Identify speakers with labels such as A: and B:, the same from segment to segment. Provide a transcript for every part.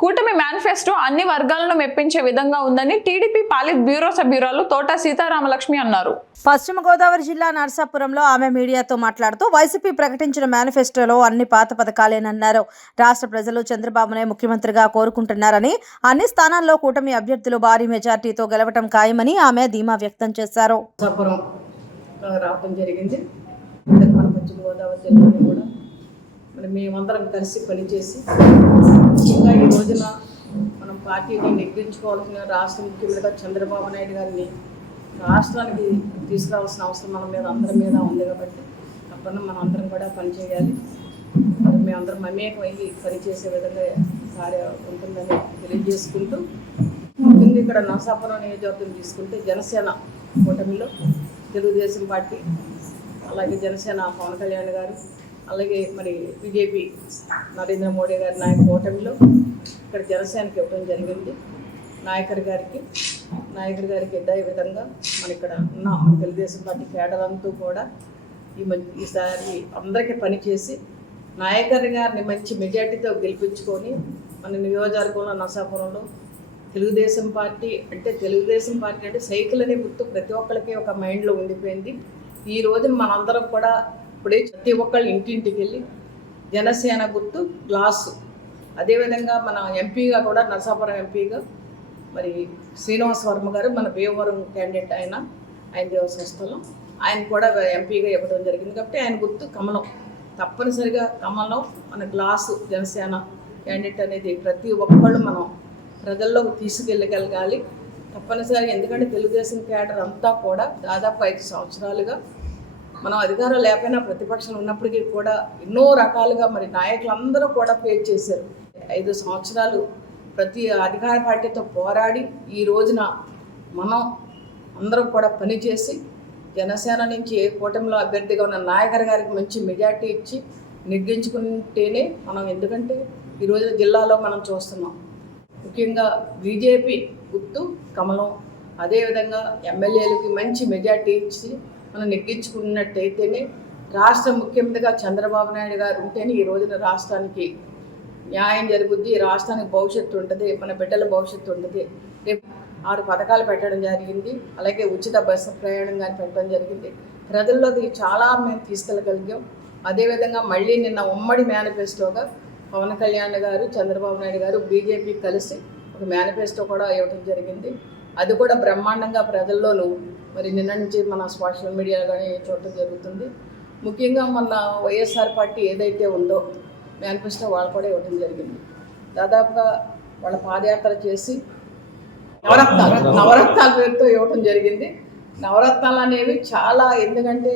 A: కూటమి మేనిఫెస్టో అన్ని వర్గాలను మెప్పించే విధంగా ఉందని టీడీపీ పాలిట్ బ్యూరో సభ్యురాలు తోట సీతారామలక్ష్మి అన్నారు.
B: పశ్చిమ గోదావరి జిల్లా నర్సాపురంలో ఆమె మీడియాతో మాట్లాడుతూ వైసీపీ ప్రకటించిన మేనిఫెస్టోలో అన్ని పాత పథకాలేనన్నారు. రాష్ట్ర ప్రజలు చంద్రబాబునే ముఖ్యమంత్రిగా కోరుకుంటున్నారని అన్ని స్థానాల్లో కూటమి అభ్యర్థులు భారీ మెజార్టీతో గెలవటం ఖాయమని ఆమె ధీమా వ్యక్తం చేశారు.
C: జరిగింది. మన పశ్చిమ గోదావరి జిల్లాలో కూడా. మరి మేమందరం కలిసి పనిచేసి ముఖ్యంగా ఈ రోజున మనం పార్టీని నెగ్గించుకోవాల్సిన రాష్ట్ర ముఖ్యమంత్రిగా చంద్రబాబు నాయుడు గారిని రాష్ట్రానికి తీసుకురావాల్సిన అవసరం మన మీద అందరి మీద ఉంది కాబట్టి తప్పకుండా మనం అందరం కూడా పనిచేయాలి. మరి మేమందరం మమేకమయ్యి పనిచేసే విధంగా కార్య ఉంటుందని తెలియజేసుకుంటూ ముఖ్యంగా ఇక్కడ నరసాపురం నియోజకవర్గం తీసుకుంటే జనసేన కూటమిలో తెలుగుదేశం పార్టీ అలాగే జనసేన పవన్ కళ్యాణ్ గారు అలాగే మరి బీజేపీ నరేంద్ర మోడీ గారి నాయక ఓటమిలో ఇక్కడ జనసేనకి ఇవ్వడం జరిగింది. నాయకర్ గారికి నాయకర్ గారికి అదే విధంగా మన ఇక్కడ ఉన్న తెలుగుదేశం పార్టీ కేడర్ కూడా ఈ మధ్య ఈసారి అందరికీ పనిచేసి నాయకర్ గారిని మంచి మెజార్టీతో గెలిపించుకొని మన నియోజకవర్గంలో నరసాపురంలో తెలుగుదేశం పార్టీ అంటే తెలుగుదేశం పార్టీ అంటే సైకిల్ అనే గుర్తు ప్రతి ఒక్కరికి ఒక మైండ్లో ఉండిపోయింది. ఈ రోజున మనందరం కూడా ఇప్పుడే ప్రతి ఒక్కళ్ళు ఇంటింటికి వెళ్ళి జనసేన గుర్తు గ్లాసు. అదేవిధంగా మన ఎంపీగా కూడా నరసాపురం ఎంపీగా మరి శ్రీనివాస్ వర్మ గారు మన భీమవరం క్యాండిడేట్ ఆయన ఆయన దేవస్థలం ఆయన కూడా ఎంపీగా ఇవ్వడం జరిగింది కాబట్టి ఆయన గుర్తు కమలం. తప్పనిసరిగా కమలం మన గ్లాసు జనసేన క్యాండిడేట్ అనేది ప్రతి ఒక్కళ్ళు మనం ప్రజల్లోకి తీసుకెళ్ళగలగాలి. తప్పనిసరిగా ఎందుకంటే తెలుగుదేశం క్యాడర్ అంతా కూడా దాదాపు ఐదు సంవత్సరాలుగా మనం అధికారం లేకపోయినా ప్రతిపక్షం ఉన్నప్పటికీ కూడా ఎన్నో రకాలుగా మరి నాయకులందరూ కూడా ఫేస్ చేశారు. ఐదు సంవత్సరాలు ప్రతి అధికార పార్టీతో పోరాడి ఈ రోజున మనం అందరం కూడా పనిచేసి జనసేన నుంచి ఏ కూటమిలో అభ్యర్థిగా ఉన్న నాయకర్ గారికి మంచి మెజార్టీ ఇచ్చి నెగ్గించుకుంటేనే మనం ఎందుకంటే ఈ రోజున జిల్లాలో మనం చూస్తున్నాం. ముఖ్యంగా బీజేపీ గుర్తు కమలం అదేవిధంగా ఎమ్మెల్యేలకి మంచి మెజార్టీ ఇచ్చి మనం నెగ్గించుకున్నట్టయితేనే రాష్ట్ర ముఖ్యమంత్రిగా చంద్రబాబు నాయుడు గారు ఉంటేనే ఈ రోజున రాష్ట్రానికి న్యాయం జరుగుద్ది రాష్ట్రానికి భవిష్యత్తు ఉంటుంది మన బిడ్డల భవిష్యత్తు ఉంటుంది. రేపు ఆరు పథకాలు పెట్టడం జరిగింది అలాగే ఉచిత బస్సు ప్రయాణం కానీ పెట్టడం జరిగింది. ప్రజల్లోకి చాలా మేము తీసుకెళ్ళగలిగాం. అదేవిధంగా మళ్ళీ నిన్న ఉమ్మడి మేనిఫెస్టోగా పవన్ కళ్యాణ్ గారు చంద్రబాబు నాయుడు గారు బీజేపీ కలిసి ఒక మేనిఫెస్టో కూడా ఇవ్వడం జరిగింది. అది కూడా బ్రహ్మాండంగా ప్రజల్లోనూ మరి నిన్న నుంచి మన సోషల్ మీడియా కానీ చూడటం జరుగుతుంది. ముఖ్యంగా మన వైఎస్ఆర్ పార్టీ ఏదైతే ఉందో మేనిఫెస్టో వాళ్ళు కూడా ఇవ్వడం జరిగింది. దాదాపుగా వాళ్ళ పాదయాత్ర చేసి నవరత్నాలు నవరత్నాల పేరుతో ఇవ్వటం జరిగింది. నవరత్నాలు అనేవి చాలా ఎందుకంటే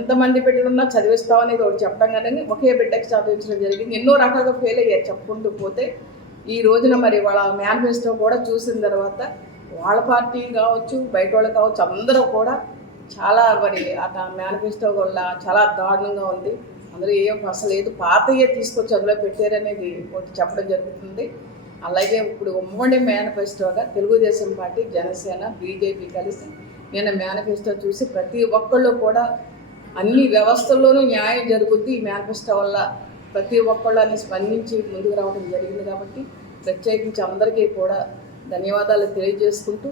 C: ఎంతమంది బిడ్డలున్నా చదివిస్తాం అనేది ఒకటి చెప్పడం కానీ ఒకే బిడ్డకి చదివించడం జరిగింది. ఎన్నో రకాలుగా ఫెయిల్ అయ్యారు చెప్పుకుంటూ పోతే. ఈ రోజున మరి వాళ్ళ మేనిఫెస్టో కూడా చూసిన తర్వాత వాళ్ళ పార్టీ కావచ్చు బయట వాళ్ళు కావచ్చు అందరూ కూడా చాలా మరి ఆ మేనిఫెస్టో వల్ల చాలా దారుణంగా ఉంది. అందరూ ఏం అసలు లేదు పాతయే తీసుకొచ్చి అందులో పెట్టారనేది ఒకటి చెప్పడం జరుగుతుంది. అలాగే ఇప్పుడు ఉమ్మడి మేనిఫెస్టోగా తెలుగుదేశం పార్టీ జనసేన బీజేపీ కలిసి నేను మేనిఫెస్టో చూసి ప్రతి ఒక్కళ్ళు కూడా అన్ని వ్యవస్థల్లోనూ న్యాయం జరుగుద్ది ఈ మేనిఫెస్టో వల్ల. ప్రతి ఒక్కళ్ళు అని స్పందించి ముందుకు రావడం జరిగింది కాబట్టి ప్రత్యేకించి అందరికీ కూడా ధన్యవాదాలు తెలియజేసుకుంటూ